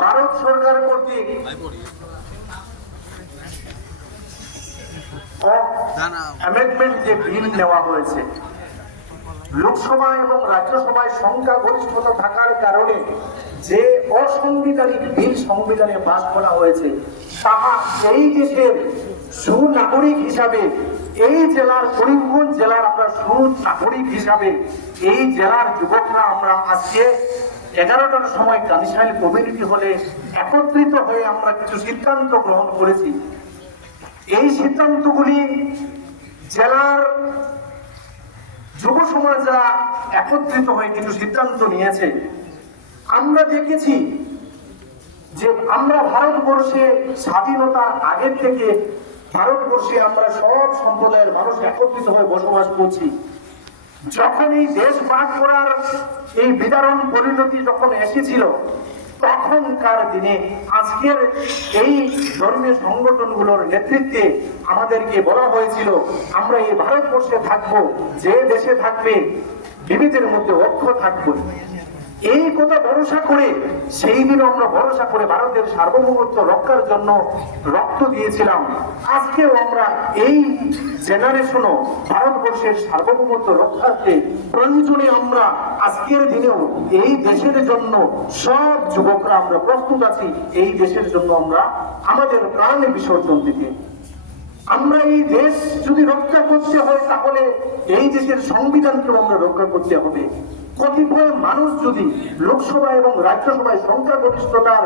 ভারত সরকার কর্তৃক অ্যামেন্ডমেন্ট যে বিল নেওয়া হয়েছে, লোকসভা এবং রাজ্যসভায় সংখ্যা গরিষ্ঠতা থাকার কারণে যে অসাংবিধানিক বিল সংবিধানে পাস করা হয়েছে, তাহা এই দেশের সুনাগরিক হিসাবে, এই জেলার করিমগঞ্জ জেলার আমরা সুনাগরিক হিসাবে, এই জেলার যুবকরা আমরা আজকে এগারোটার সময় কানিশাইল কমিউনিটি হলে একত্রিত হয়ে আমরা কিছু সিদ্ধান্ত গ্রহণ করেছি। এই সিদ্ধান্তগুলি জেলার যুব সমাজরা একত্রিত হয়ে কিছু সিদ্ধান্ত নিয়েছে। আমরা দেখেছি যে আমরা ভারতবর্ষে স্বাধীনতার আগের থেকে ভারতবর্ষে আমরা সব সম্প্রদায়ের মানুষ একত্রিত হয়ে বসবাস করছি। যখন এই দেশ ভাগ করার এই বিদারণ পরিণতি যখন এসেছিল, তখনকার দিনে আজকের এই ধর্মীয় সংগঠনগুলোর নেতৃত্বে আমাদেরকে বলা হয়েছিল, আমরা এই ভারতবর্ষে থাকব, যে দেশে থাকবে, বিবিধের মধ্যে ঐক্য থাকব। এই কথা ভরসা করে, সেই দিন আমরা ভরসা করে ভারতের সার্বভৌমত্ব রক্ষার জন্য রক্ত দিয়েছিলাম। আজকেও আমরা এই জেনারেশনও ভারতবর্ষের সার্বভৌমত্ব রক্ষার্থে প্রয়োজনে আমরা আজকের দিনেও এই দেশের জন্য সব যুবকরা আমরা প্রস্তুত আছি, এই দেশের জন্য আমরা আমাদের প্রাণে বিসর্জন দিতে। আমরা এই দেশ যদি রক্ষা করতে হয়, তাহলে এই দেশের সংবিধানকেও আমরা রক্ষা করতে হবে। কতিপয় মানুষ যদি লোকসভা এবং রাজ্যসভায় সংখ্যাগরিষ্ঠতার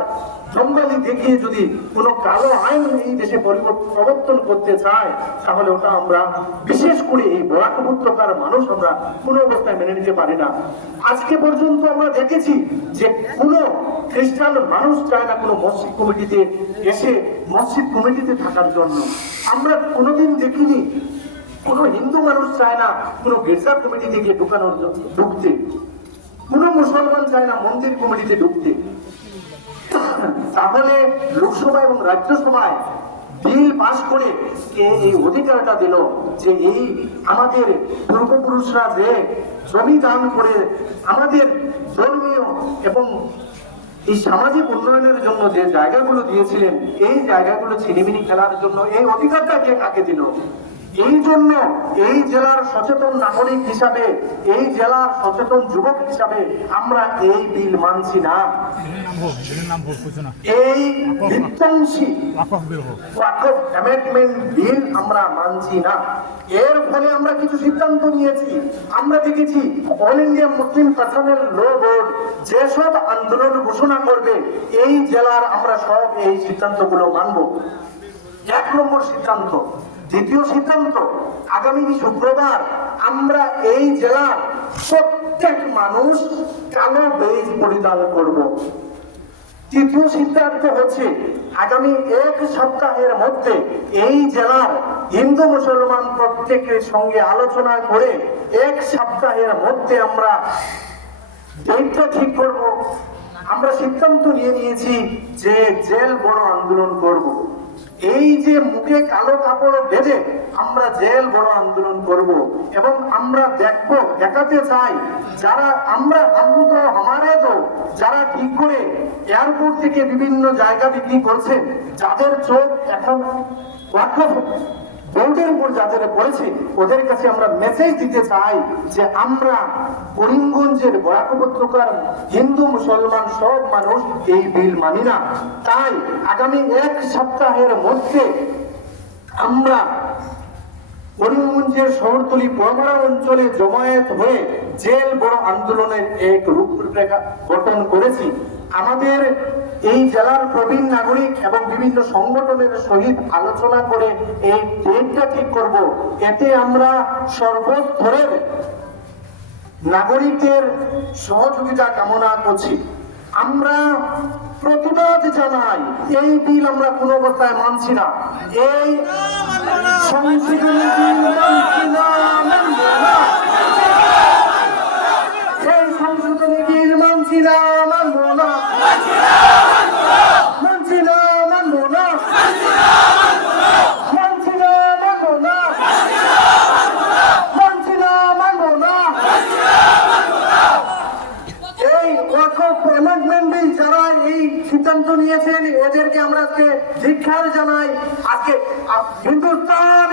জঙ্গালি দেখিয়ে যদি কোনো কালো আইন এই দেশে প্রবর্তন করতে চায়, তাহলে ওটা আমরা বিশেষ করে এই বরাক উপত্যকার মানুষ আমরা কোনো অবস্থায় মেনে নিতে পারি না। আজকে পর্যন্ত আমরা দেখেছি যে কোনো খ্রিস্টান মানুষ চায় না কোনো মসজিদ কমিটিতে এসে মসজিদ কমিটিতে থাকার জন্য। আমরা কোনোদিন দেখিনি কোনো হিন্দু মানুষ চায় না কোনো গির্জা কমিটি থেকে ঢুকানোর জন্য ঢুকতে। কোনো মুসলমান চায় না মন্দির কমিটিতে ঢুকতে। তাহলে লোকসভা এবং রাজ্যসভায় বিল পাস করে কে এই অধিকারটা দিল যে এই আমাদের পূর্বপুরুষরা যে জমি দান করে আমাদের ধর্মীয় এবং এই সামাজিক উন্নয়নের জন্য যে জায়গাগুলো দিয়েছিলেন, এই জায়গাগুলো ছিনিমিনি খেলার জন্য এই অধিকারটা কে কাকে দিল? এই জন্য এই জেলার সচেতন নাগরিক হিসাবে, এই জেলার সচেতন যুবক হিসাবে আমরা এই বিল মানছি না। এই বিল আমরা মানছি না। এর ফলে আমরা কিছু সিদ্ধান্ত নিয়েছি। আমরা দেখেছি All India Muslim Personal Law Board যেসব আন্দোলন ঘোষণা করবে, এই জেলার আমরা সব এই সিদ্ধান্তগুলো মানব। এক নম্বর সিদ্ধান্ত দ্বিতীয় সিদ্ধান্ত, আগামী শুক্রবার আমরা এই জেলার প্রত্যেক মানুষ কালো বেজ পরিধান করব তৃতীয় সিদ্ধান্ত হচ্ছে, আগামী এক সপ্তাহের মধ্যে এই জেলার হিন্দু মুসলমান প্রত্যেকের সঙ্গে আলোচনা করে এক সপ্তাহের মধ্যে আমরা ডেটটা ঠিক করব আমরা সিদ্ধান্ত নিয়ে নিয়েছি যে জেল বড় আন্দোলন করব। এই যে মুখে কালো কাপড় বেঁধে আমরা জেল বড় আন্দোলন করব এবং আমরা দেখব, দেখাতে চাই, যারা আমরা আমরা আমারে তো যারা ঠিক করে এয়ারপোর্ট থেকে বিভিন্ন জায়গা বিক্রি করছে, যাদের চোখ এখন ওয়াকফ বোর্ডের উপর যাদের পড়েছে, ওদের কাছে আমরা মেসেজ দিতে চাই যে আমরা করিমগঞ্জের বরাক উপত্যকার হিন্দু, মুসলমান সব মানুষ এই বিল মানি না। তাই আগামী এক সপ্তাহের মধ্যে আমরা করিমগঞ্জের শহরতলি পোয়ামারা অঞ্চলে জমায়েত হয়ে জেল বড় আন্দোলনের এক রূপরেখা গঠন করেছি। আমাদের এই জেলার প্রবীণ নাগরিক এবং বিভিন্ন সংগঠনের সহিত আলোচনা করে এই ডেটটা ঠিক করব। এতে আমরা সর্বস্তরের নাগরিকের সহযোগিতা কামনা করছি। আমরা প্রতিবাদ জানাই, এই বিল আমরা কোনো অবস্থায় মানছি না। এই সংশোধনী বিল মানছি না, মানব না। এই সংশোধনী বিল মানছি না মানব না মানছি না মানব না মানছি না মানব না মানছি না মানব না এই সিদ্ধান্ত নিয়েছেন এদেরকে আমরা আজকে ধিক্ষার জানাই। আজকে হিন্দুস্তান